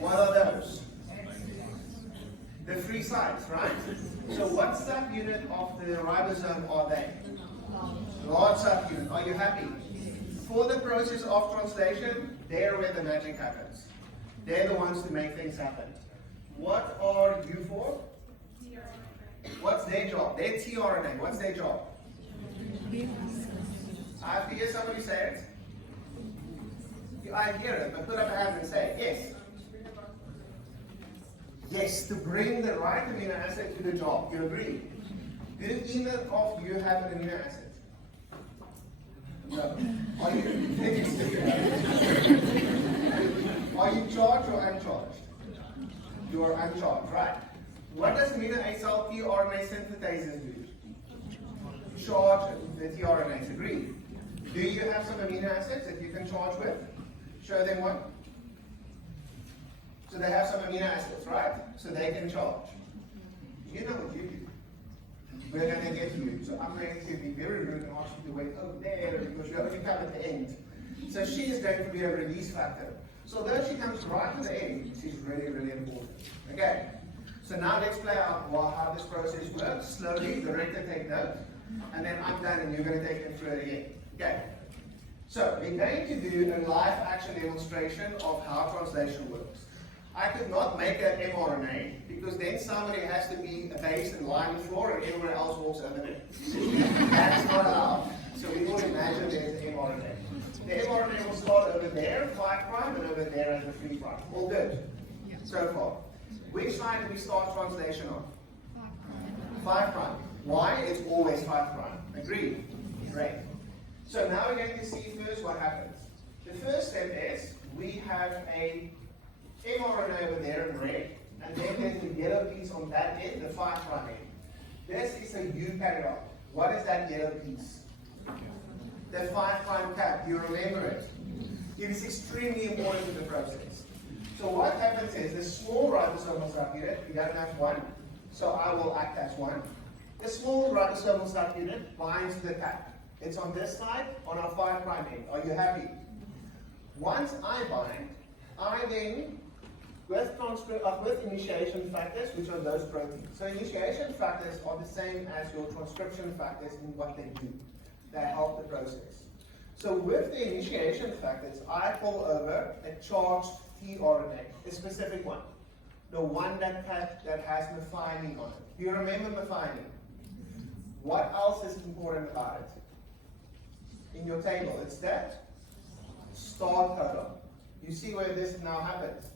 What are those? The free sites, right? So what subunit of the ribosome are they? Large subunit. Are you happy? For the process of translation, they're where the magic happens. They're the ones to make things happen. What are you for? What's their job? Their tRNA. What's their job? I have to hear somebody say it. I hear it, but put up a hand and say yes. Yes, to bring the right amino acid to the job. You agree? Do either of you have an amino acid? No. Are you charged or uncharged? You are uncharged, right? What does amino acid tRNA synthetases do? Charge the tRNAs. Agree? Do you have some amino acids that you can charge with? Show them one. So they have some amino acids, right? So they can charge. You know what you do. We're going to get to you. So I'm going to be very rude and ask you to wait over there because you only come at the end. So she is going to be a release factor. So though she comes right to the end, she's really, really important. Okay. So now let's play out how this process works. Slowly, the director take note. And then I'm done and you're going to take them through it again. Okay. So we're going to do a live action demonstration of how translation works. I could not make an mRNA because then somebody has to be a base and lie on the floor and everyone else walks over there. That's not allowed. So we will imagine there's an mRNA. The mRNA will start over there, 5' and over there as a 3'. All good? So far. Which side do we start translation on? 5'. Why? It's always 5'. Agreed? Great. So now we're going to see first what happens. The first step is we have a mRNA over there in red, and then there's the yellow piece on that end, the 5' end. This is a eukaryote. What is that yellow piece? The 5' cap. You remember it? It is extremely important to the process. So what happens is the small ribosomal subunit, we don't have one, so I will act as one. The small ribosomal subunit binds to the cap. It's on this side, on our 5' end. Are you happy? Once I bind, I then, with initiation factors, which are those proteins. So initiation factors are the same as your transcription factors in what they do. They help the process. So with the initiation factors, I pull over a charged tRNA, a specific one. The one that has methionine on it. Do you remember methionine? What else is important about it? In your table, it's that start codon. You see where this now happens.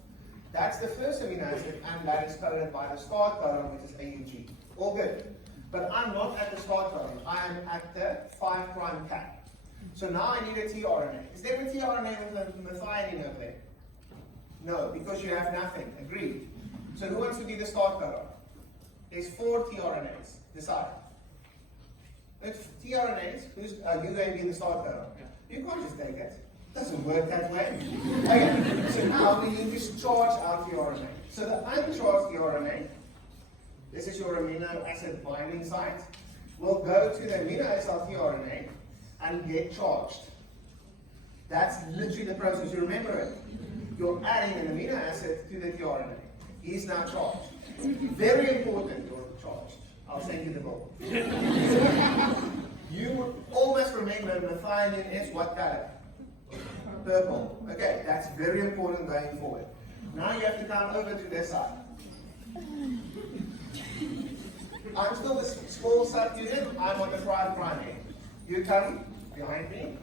That's the first amino acid, and that is coded by the start codon, which is AUG. All good. But I'm not at the start codon. I am at the 5' cap. So now I need a tRNA. Is there a tRNA with a methionine over there? No, because you have nothing. Agreed. So who wants to be the start codon? There's 4 tRNAs. Decide. It's tRNAs. Are you going to be the start codon? You can't just take it. It doesn't work that way. Okay. So now we need to charge our tRNA. So the uncharged tRNA, this is your amino acid binding site, will go to the amino acid tRNA and get charged. That's literally the process. You remember it? You're adding an amino acid to the tRNA. He's now charged. Very important, you're charged. I'll send you the bill. You always remember methionine is what color? Purple. Okay, that's very important going forward. Now you have to come over to this side. I'm still the small subunit. I'm on the 5' end. You come behind me.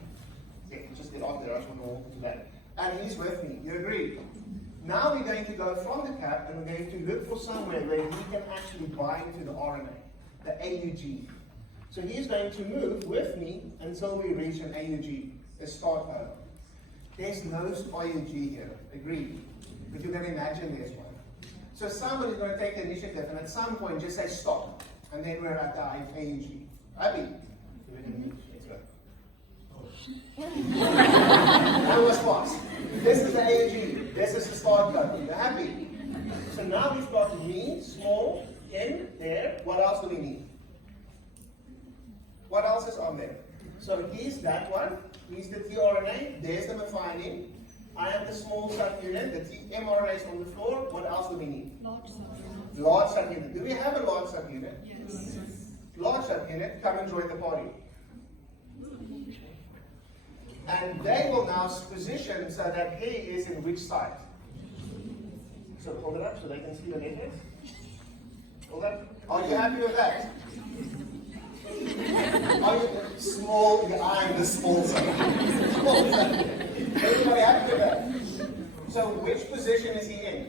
Yeah, just get off there. I just want to walk into that. And he's with me. You agree? Now we're going to go from the cap and we're going to look for somewhere where he can actually bind to the RNA, the AUG. So he's going to move with me until we reach an AUG, a start codon. There's no IUG here, agreed. But you can imagine there's one. So somebody's going to take the initiative and at some point just say stop. And then we're at the AUG. Happy? Let's go. That was fast. This is the AUG. This is the start codon. You're happy? So now we've got me, small, N, there. What else do we need? What else is on there? So he's that one. He's the tRNA. There's the methionine. I have the small subunit, the mRNA is on the floor. What else do we need? Large subunit. Large subunit. Do we have a large subunit? Yes. Large subunit, come and join the party. And they will now position so that he is in which side? So hold it up so they can see the letters. Hold up. Are you happy with that? Are you small? I'm the small side. Everybody happy with that? So which position is he in?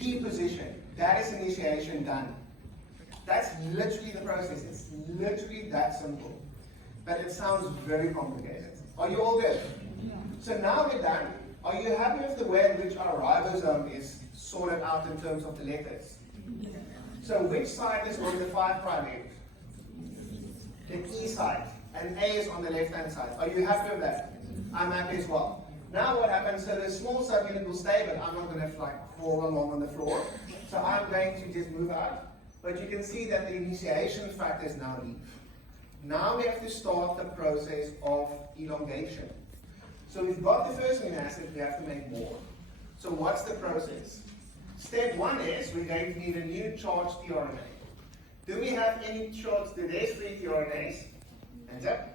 P position. That is initiation done. That's literally the process. It's literally that simple. But it sounds very complicated. Are you all good? So now we're done. Are you happy with the way in which our ribosome is sorted out in terms of the letters? So which side is on the 5' end? The E side. And A is on the left-hand side. Are you happy with that? I'm happy as well. Now what happens, so the small subunit will stay, but I'm not going to fall along on the floor. So I'm going to just move out. But you can see that the initiation factors now leave. Now we have to start the process of elongation. So we've got the first amino acid, we have to make more. So what's the process? Step 1 is we're going to need a new charged tRNA. Do we have any charged? There's 3 tRNAs. Hands up.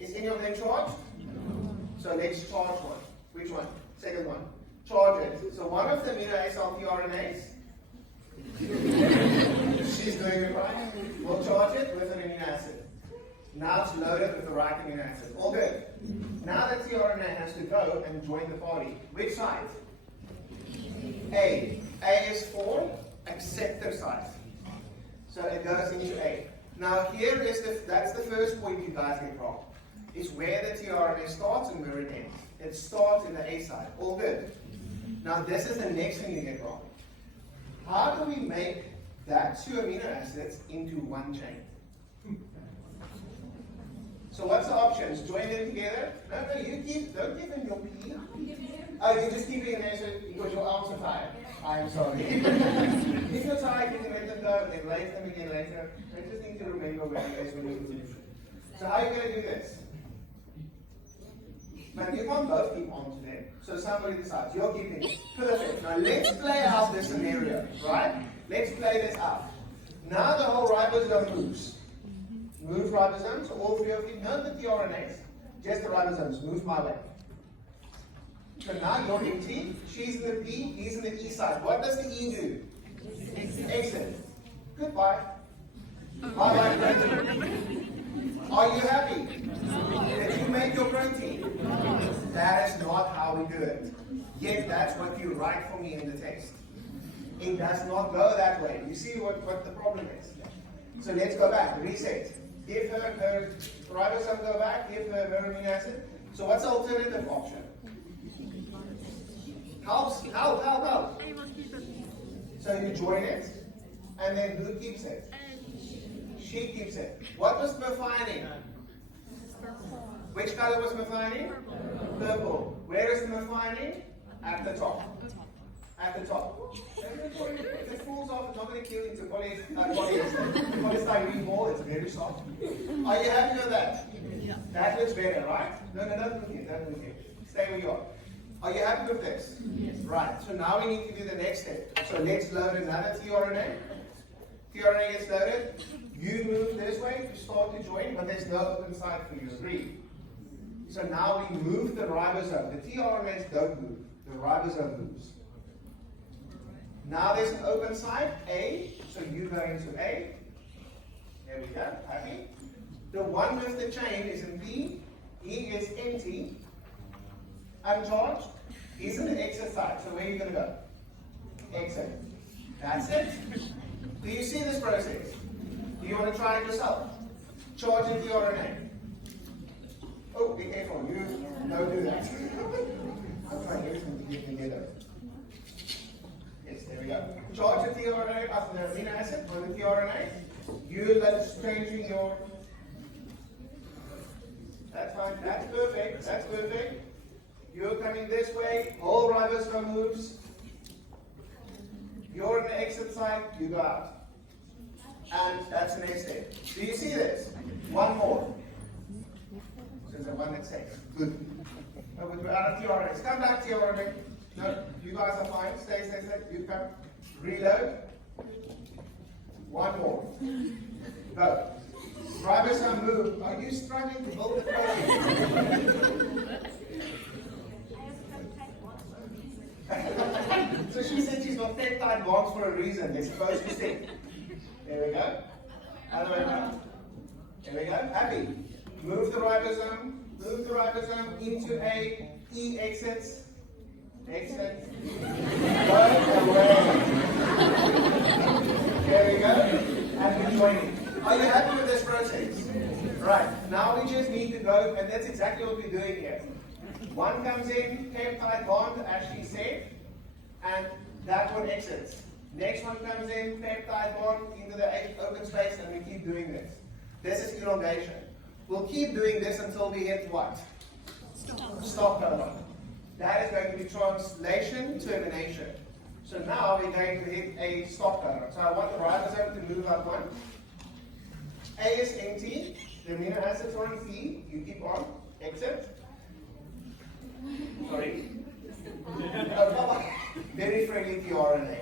Is any of them charged? No. So let's charge one. Which one? Second one. Charge it. So one of the amino acid tRNAs. She's doing it right. We'll charge it with an amino acid. Now it's loaded with the right amino acid. All good. Now the tRNA has to go and join the party. Which side? A. A is for acceptor side. So it goes into A. Now here is that's the first point you guys get wrong. Is where the tRNA starts and where it ends. It starts in the A side. All good. Now this is the next thing you get wrong. How do we make that 2 amino acids into one chain? So what's the options? Join them together? No, don't give them your P. Oh, you just keep it in there because your arms are tired. I'm sorry. If you're tired, you can let them go and then later them again later. I just need to remember where you guys when you finish. So how are you going to do this? But you can't both keep on to them. So somebody decides, you're keeping. Perfect. Now let's play out this scenario, right? Let's play this out. Now the whole ribosome moves. Move ribosomes, so all 3 of you, none of the tRNAs, just the ribosomes, move my way. So now you're in T, she's in the P, he's in the E side. What does the E do? Exit. Goodbye. Bye-bye, protein. Are you happy? Did you make your protein? That is not how we do it. Yet that's what you write for me in the text. It does not go that way. You see what the problem is? So let's go back, reset. Give her ribosome go back, give her amino acid. So what's the alternative option? Help. So you join it, and then who keeps it? She keeps it. What was methionine? Which color was methionine? Purple. Where is the methionine? At the top. At the top. If it falls off, it's not going to kill into polystyrene ball. It's very soft. Are you happy with that? Yeah. That looks better, right? No, don't move here. Don't move here. Stay where you are. Are you happy with this? Yes. Right. So now we need to do the next step. So let's load another tRNA. tRNA gets loaded. You move this way to start to join, but there's no open side for you. Agree? So now we move the ribosome. The tRNAs don't move. The ribosome moves. Now there's an open side, A, so you go into A. There we go, happy. The one with the chain is in B, E is empty, uncharged. He's in the exit side, so where are you going to go? Exit. That's it. Do you see this process? Do you want to try it yourself? Charging the RNA. Oh, be careful, you don't do that. I'm trying everything to get together. Yes, there we go. Charge the tRNA after the amino acid on the tRNA. You let it changing your. That's fine. That's perfect. That's perfect. You're coming this way. Whole ribosome moves. You're on the exit side. You go out. And that's the next step. Do you see this? One more. There's a one that's safe. Good. Oh, but we're out of TRNAs. Come back, TRNA. No, you guys are fine. Stay. You come. Reload. One more. Go. Ribosome move. Are you struggling to build the protein? So she said she's got peptide bonds for a reason. They're supposed to stick. There we go. Other way around. There we go. Happy. Move the ribosome. Move the ribosome into a E exits. Exit. Go away. There we go. And joining. Are you happy with this process? Right. Now we just need to go, and that's exactly what we're doing here. One comes in, peptide bond, as she said, and that one exits. Next one comes in, peptide bond into the open space, and we keep doing this. This is elongation. We'll keep doing this until we hit what? Stop codon. That is going to be translation termination. So now we're going to hit a stop codon. So I want the ribosome to move up one. A is empty. The amino acids are on feed. You keep on. Exit. Sorry. Very friendly tRNA.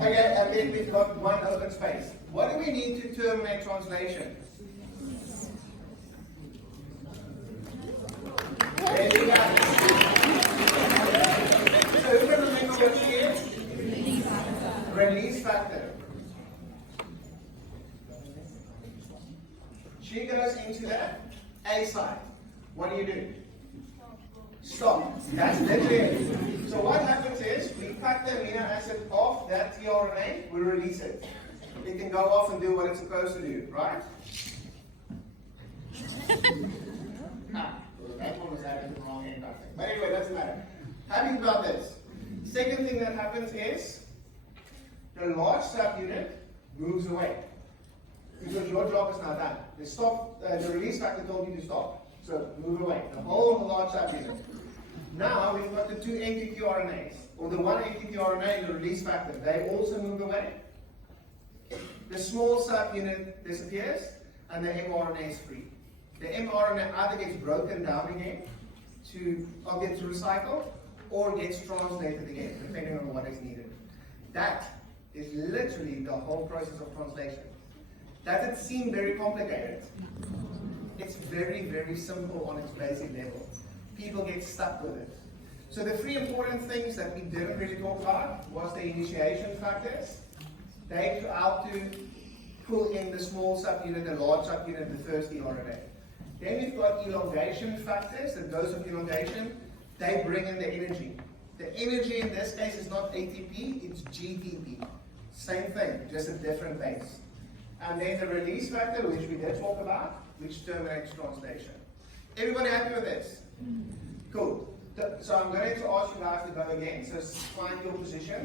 Okay, and then we've got one open space. What do we need to terminate translation? There you go. So who can remember what she is? Release factor. She goes into the A side. What do? Stop. That's literally it. So what happens is we cut the amino acid off that tRNA, we release it. It can go off and do what it's supposed to do, right? That one was having the wrong end, I think. But anyway, doesn't matter. Happy about this. Second thing that happens is the large subunit moves away. Because your job is now done. The release factor told you to stop. So move away. The whole large subunit. Now we've got the two empty tRNAs. Or the one empty tRNA and the release factor. They also move away. The small subunit disappears and the mRNA is free. The mRNA either gets broken down again or gets recycled or gets translated again, depending on what is needed. That is literally the whole process of translation. Does it seem very complicated? It's very, very simple on its basic level. People get stuck with it. So the three important things that we didn't really talk about was the initiation factors. They help to pull in the small subunit, the large subunit, the first tRNA. Then we've got elongation factors, the dose of elongation. They bring in the energy. The energy in this case is not ATP, it's GTP. Same thing, just a different base. And then the release factor, which we did talk about, which terminates translation. Everybody happy with this? Cool. So I'm going to ask you guys to go again. So find your position.